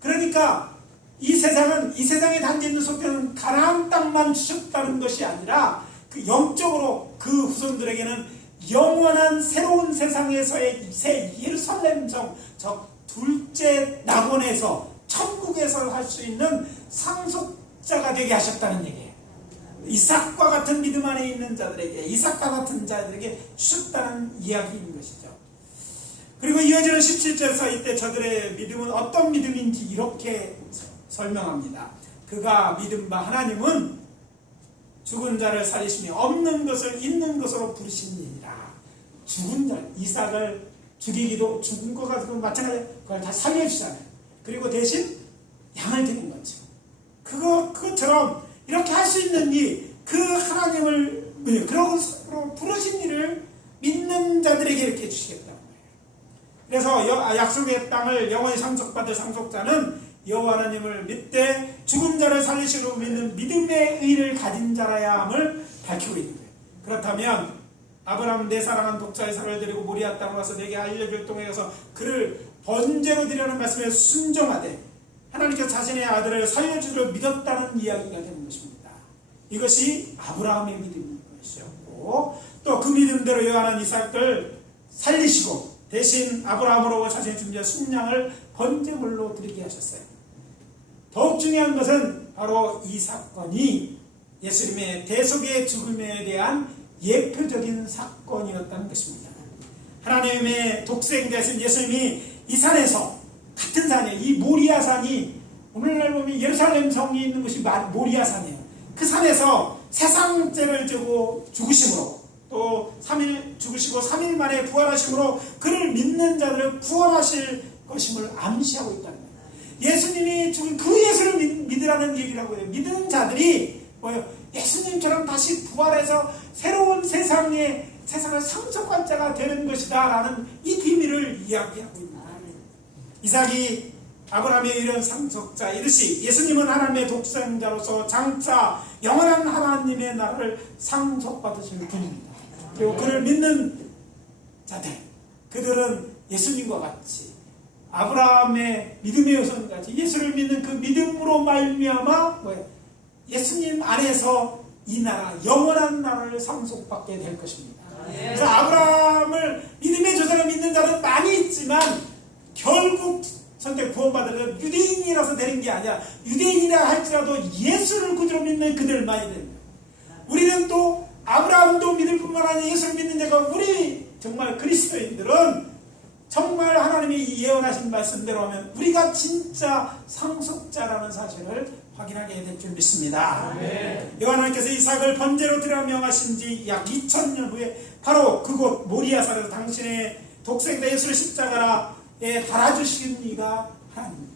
그러니까 이 세상에 단지 있는 속되는 가나안 땅만 주셨다는 것이 아니라 그 영적으로 그 후손들에게는 영원한 새로운 세상에서의 새 예루살렘 성, 저 둘째 낙원에서 천국에서 할 수 있는 상속자가 되게 하셨다는 얘기예요. 이삭과 같은 믿음 안에 있는 자들에게, 이삭과 같은 자들에게 주셨다는 이야기인 것이죠. 그리고 이어지는 17절에서 이때 저들의 믿음은 어떤 믿음인지 이렇게 설명합니다. 그가 믿은 바 하나님은 죽은 자를 살리시며 없는 것을 있는 것으로 부르시니라. 죽은 자, 이삭을 죽이기도 죽은 것 가지고 마찬가지로 그걸 다 살려주잖아요. 그리고 대신 양을 드린 거죠. 그것처럼 이렇게 할 수 있는 그 하나님을 그러고 부르신 이를 믿는 자들에게 이렇게 주시겠다는 거예요. 그래서 약속의 땅을 영원히 상속받을 상속자는 여호와 하나님을 믿되 죽은 자를 살리시로 믿는 믿음의 의를 가진 자라야 함을 밝히고 있는 거예요. 그렇다면 아브라함 내 사랑한 독자 이삭을 데리고 모리아 땅으로 와서 내게 알려줄 동에 가서 그를 번제로 드리라는 말씀에 순종하되 하나님께서 자신의 아들을 살려주기로 믿었다는 이야기가 되는 것입니다. 이것이 아브라함의 믿음인 것이었고, 또 그 믿음대로 여호와 하나님 이삭을 살리시고 대신 아브라함으로 자신의 준비한 순양을 번제물로 드리게 하셨어요. 더욱 중요한 것은 바로 이 사건이 예수님의 대속의 죽음에 대한 예표적인 사건이었다는 것입니다. 하나님의 독생자이신 예수님이 이 산에서, 같은 산이에요. 이 모리아 산이, 오늘날 보면 예루살렘 성이 있는 곳이 모리아 산이에요. 그 산에서 세상죄를 지고 죽으심으로, 또 3일 죽으시고 3일 만에 부활하심으로 그를 믿는 자들을 구원하실 것임을 암시하고 있다는 거예요. 예수님이 죽은 그 예수를 믿으라는 얘기라고 해요. 믿는 자들이 뭐예요? 예수님처럼 다시 부활해서 새로운 세상을 상속할 자가 되는 것이다 라는 이 비밀을 이야기하고 있는 거예요. 이삭이 아브라함의 이런 상속자 이르시 예수님은 하나님의 독생자로서 장차 영원한 하나님의 나라를 상속받으실 분입니다. 그리고 그를 믿는 자들, 그들은 예수님과 같이 아브라함의 믿음의 요선같이 예수를 믿는 그 믿음으로 말미암아 예수님 안에서 이 나라, 영원한 나라를 상속받게 될 것입니다. 그래서 아브라함을 믿음의 조상을 믿는 자는 많이 있지만 결국 선택 구원받으려 유대인이라서 되는 게 아니라 유대인이라 할지라도 예수를 구주로 믿는 그들만이 됩니다. 우리는 또 아브라함도 믿을 뿐만 아니라 예수를 믿는 자가 우리 정말 그리스도인들은 정말 하나님이 예언하신 말씀대로 하면 우리가 진짜 상속자라는 사실을 확인하게 될 줄 믿습니다. 여호와 하나님께서 이삭을 번제로 드리라 명하신 지 약 2000년 후에 바로 그곳 모리아산에서 당신의 독생자 예수를 십자가에 달아주신 이가 하나님입니다.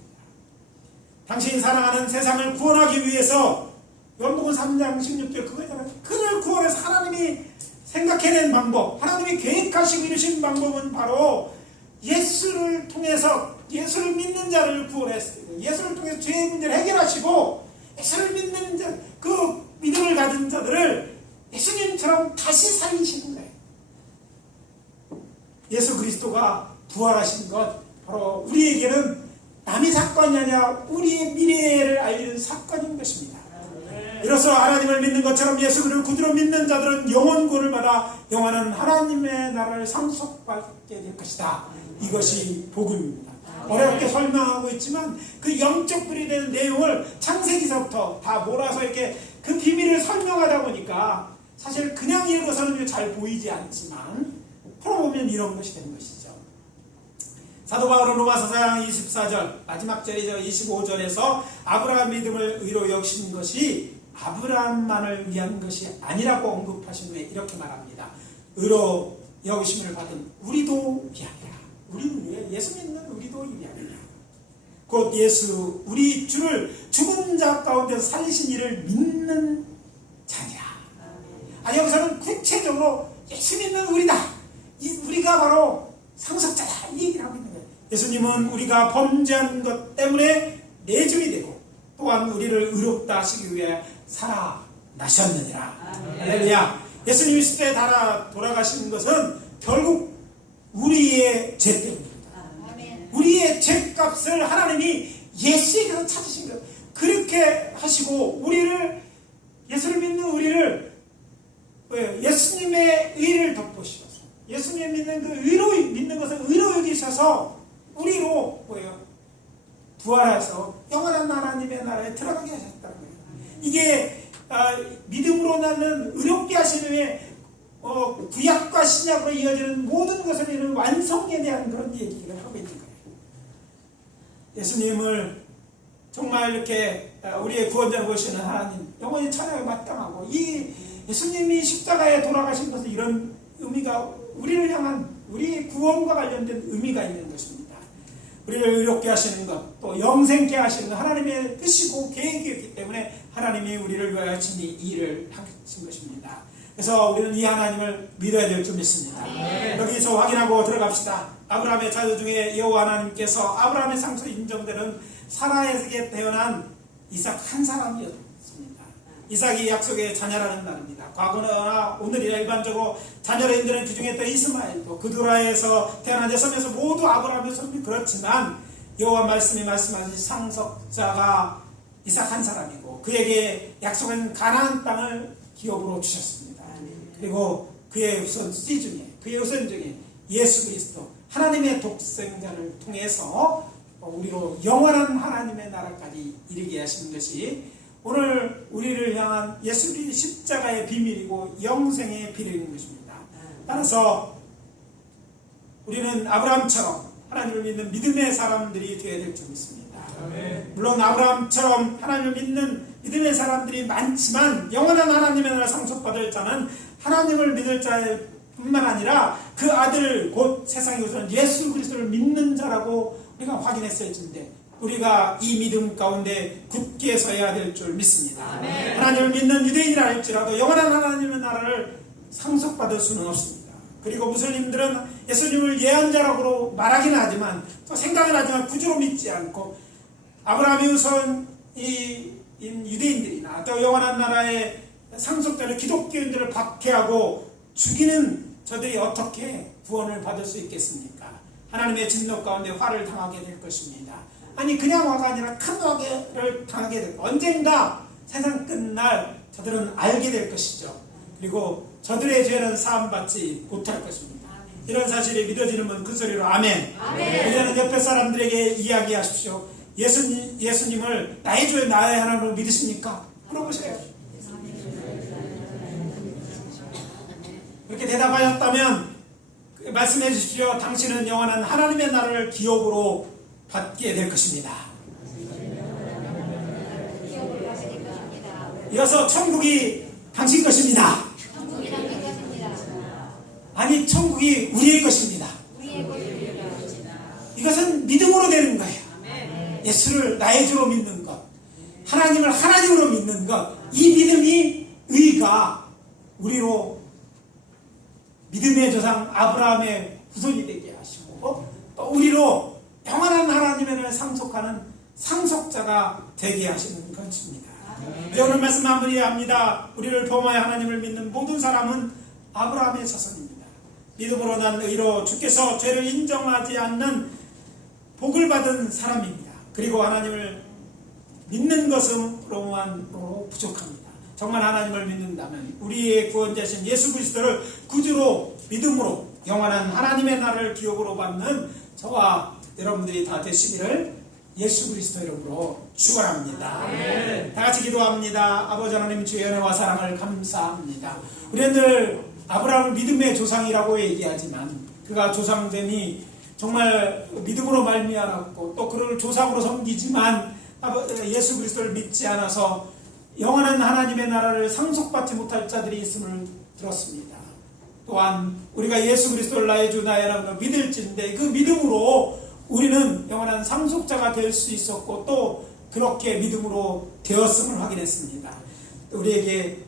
당신이 사랑하는 세상을 구원하기 위해서 요한복음 3장 16절 그거잖아요. 그를 구원해서 하나님이 생각해낸 방법, 하나님이 계획하시고 이루신 방법은 바로 예수를 통해서 예수를 믿는 자를 구원했어요. 예수를 통해서 죄의 문제를 해결하시고 예수를 믿는 자, 그 믿음을 가진 자들을 예수님처럼 다시 살리시는 거예요. 예수 그리스도가 부활하신 것 바로 우리에게는 남의 사건이 아니라 우리의 미래를 알리는 사건인 것입니다. 이로써 하나님을 믿는 것처럼 예수를 구주로 믿는 자들은 영원 구원을 받아 영원한 하나님의 나라를 상속받게 될 것이다. 이것이 복음입니다. 어렵게 설명하고 있지만 그 영적 불이 되는 내용을 창세기서부터 다 몰아서 이렇게 그 비밀을 설명하다 보니까 사실 그냥 읽어서는 잘 보이지 않지만 풀어보면 이런 것이 되는 것이죠. 사도 바울은 로마서 4장 24절 마지막 절이죠. 25절에서 아브라함 믿음을 의로 여기신 것이 아브라함만을 위한 것이 아니라고 언급하신 후에 이렇게 말합니다. 의로 여기심을 받은 우리도 위하리라. 우리는 예수 믿는 우리도 위하리라. 곧 예수 우리 주를 죽은 자 가운데서 살리신 이를 믿는 자냐. 여기서는 구체적으로 예수 믿는 우리다. 우리가 바로 상속자다. 이 얘기를 하고 있는 거예요. 예수님은 우리가 범죄한 것 때문에 내줌이 되고 또한 우리를 의롭다 하시기 위해 살아나셨느니라. 할렐루야. 예수님이 십자가에 달아 돌아가시는 것은 결국 우리의 죄 때문입니다. 우리의 죄값을 하나님이 예수에게서 찾으신 것. 그렇게 하시고 우리를, 예수를 믿는 우리를 예수님의 의를 덮으셔서 예수님 믿는 그 의로 믿는 것을 의로 여기셔서 우리로 부활해서 영원한 하나님의 나라에 들어가게 하셨다는 거예요. 이게 믿음으로 나는 의롭게 하시는 구약과 신약으로 이어지는 모든 것을 이루는 완성에 대한 그런 얘기를 하고 있는 거예요. 예수님을 정말 이렇게 우리의 구원자로 보시는 하나님 영원히 찬양을 마땅하고, 이 예수님이 십자가에 돌아가신 것은 이런 의미가 우리를 향한 우리 구원과 관련된 의미가 있는 것입니다. 우리를 의롭게 하시는 것, 또 영생케 하시는 것 하나님의 뜻이고 계획이었기 때문에 하나님이 우리를 위하여 친히 이 일을 하신 것입니다. 그래서 우리는 이 하나님을 믿어야 될 줄 믿습니다. 여기서 확인하고 들어갑시다. 아브라함의 자녀 중에 여호와 하나님께서 아브라함의 상속에 인정되는 사라에게 태어난 이삭 한 사람이었습니다. 이삭이 약속의 자녀라는 말입니다. 과거나 오늘이나 일반적으로 자녀를 인도는 기중했던 이스마엘도 그두라에서 태어난 여섬에서 모두 아브라함의 손이 그렇지만 여호와 말씀이 말씀하신 상속자가 이삭 한 사람이고 그에게 약속한 가나안 땅을 기업으로 주셨습니다. 그리고 그의 우선 중에 예수 그리스도 하나님의 독생자를 통해서 우리로 영원한 하나님의 나라까지 이르게 하시는 것이 오늘 우리를 향한 예수 그리스도의 십자가의 비밀이고 영생의 비밀인 것입니다. 따라서 우리는 아브라함처럼 하나님을 믿는 믿음의 사람들이 되어야 될 줄 믿습니다. 물론 아브라함처럼 하나님을 믿는 믿음의 사람들이 많지만 영원한 하나님의 나라 상속받을 자는 하나님을 믿을 자뿐만 아니라 그 아들 곧 세상에 오신 예수 그리스도를 믿는 자라고 우리가 확인했어야 텐데 우리가 이 믿음 가운데 굳게 서야 될 줄 믿습니다. 하나님을 믿는 유대인이라 할지라도 영원한 하나님의 나라를 상속받을 수는 없습니다. 그리고 무슬림들은 예수님을 예언자라고 말하기는 하지만 또 생각은 하지만 구주로 믿지 않고 아브라함의 우선인 유대인들이나 또 영원한 나라의 상속자를 기독교인들을 박해하고 죽이는 저들이 어떻게 구원을 받을 수 있겠습니까? 하나님의 진노 가운데 화를 당하게 될 것입니다. 아니 그냥 화가 아니라 큰 화를 당하게 될 것입니다. 언젠가 세상 끝날 저들은 알게 될 것이죠. 그리고 저들의 죄는 사함받지 못할 것입니다. 이런 사실이 믿어지는 분 큰 소리로 아멘. 이제는 옆에 사람들에게 이야기하십시오. 예수님을 나의 주에 나의 하나님으로 믿으십니까? 물어보세요. 그렇게 대답하셨다면 말씀해 주십시오. 당신은 영원한 하나님의 나라를 기업으로 받게 될 것입니다. 이어서 천국이 당신 것입니다. 아니 천국이 우리의 것입니다. 이것은 믿음으로 되는 거예요. 예수를 나의 주로 믿는 것, 하나님을 하나님으로 믿는 것, 이 믿음이 의가 우리로 믿음의 조상 아브라함의 후손이 되게 하시고 또 우리로 영원한 하나님을 상속하는 상속자가 되게 하시는 것입니다. 오늘 말씀 마무리합니다. 우리를 범하여 하나님을 믿는 모든 사람은 아브라함의 자손입니다. 믿음으로 난 의로 주께서 죄를 인정하지 않는 복을 받은 사람입니다. 그리고 하나님을 믿는 것으로만 부족합니다. 정말 하나님을 믿는다면 우리의 구원자신 예수 그리스도를 구주로 믿음으로 영원한 하나님의 나라를 기업으로 받는 저와 여러분들이 다 되시기를 예수 그리스도 이름으로 축원합니다. 다 같이 기도합니다. 아버지 하나님 주의 은혜와 사랑을 감사합니다. 우리들 아브라함을 믿음의 조상이라고 얘기하지만 그가 조상됨이 정말 믿음으로 말미암았고 또 그를 조상으로 섬기지만 예수 그리스도를 믿지 않아서 영원한 하나님의 나라를 상속받지 못할 자들이 있음을 들었습니다. 또한 우리가 예수 그리스도를 나의 주 나의 하나님으로 믿을진데 그 믿음으로 우리는 영원한 상속자가 될 수 있었고 또 그렇게 믿음으로 되었음을 확인했습니다. 우리에게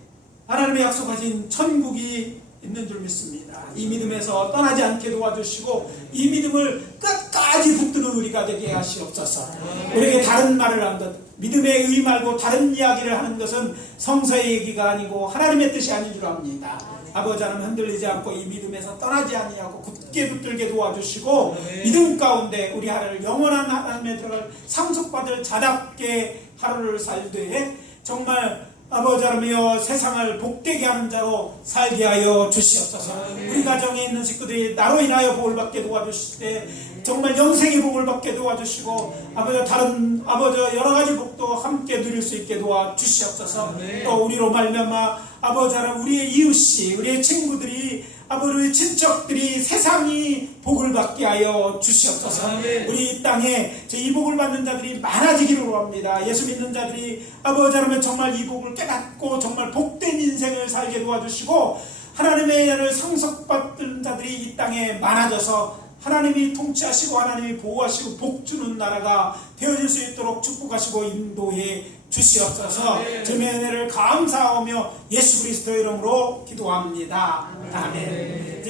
하나님의 약속하신 천국이 있는 줄 믿습니다. 이 믿음에서 떠나지 않게 도와주시고 이 믿음을 끝까지 붙드는 우리가 되게 하시옵소서. 우리에게 다른 말을 한 것, 믿음의 의 말고 다른 이야기를 하는 것은 성서의 얘기가 아니고 하나님의 뜻이 아닌 줄 압니다. 아버지 하나님 흔들리지 않고 이 믿음에서 떠나지 아니하고 굳게 붙들게 도와주시고 믿음 가운데 우리 하루를 영원한 하나님에 들어갈 상속받을 자답게 하루를 살되 정말 아버지 하나님이여 세상을 복되게 하는 자로 살게 하여 주시옵소서. 우리 가정에 있는 식구들이 나로 인하여 복을 받게 도와주실 때 정말 영생의 복을 받게 도와주시고 아버지 다른 아버지 여러 가지 복도 함께 누릴 수 있게 도와주시옵소서. 또 우리로 말미암아 아버지 하나님 우리의 이웃이 우리의 친구들이 아버지 우리 친척들이 세상이 복을 받게 하여 주시옵소서. 우리 땅에 이 복을 받는 자들이 많아지기를 원합니다. 예수 믿는 자들이 아버지 하나님 정말 이 복을 깨닫고 정말 복된 인생을 살게 도와주시고 하나님의 나라를 상속받는 자들이 이 땅에 많아져서 하나님이 통치하시고 하나님이 보호하시고 복주는 나라가 되어질 수 있도록 축복하시고 인도해 주시옵소서. 주님의 은혜를 감사하며 예수 그리스도의 이름으로 기도합니다. 아멘.